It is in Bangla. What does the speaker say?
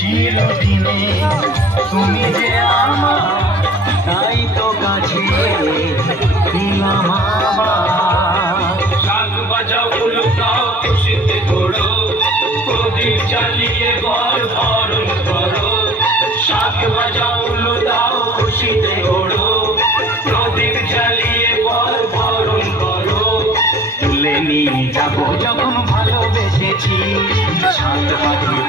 চিরদিনে তুমি যে আমার, তাই তো কাছে দিলাম আবার। শাক বাজাও উলুটাও খুশিতে ঘোড়ো, প্রদীপ জ্বালিয়ে বর বরণ করো। শাক বাজাও উলুটাও খুশিতে ঘোড়ো, প্রদীপ জ্বালিয়ে বর বরণ করো। তুলে নিয়ে যাবো যখন ভালোবেসেছি, সাত পাখি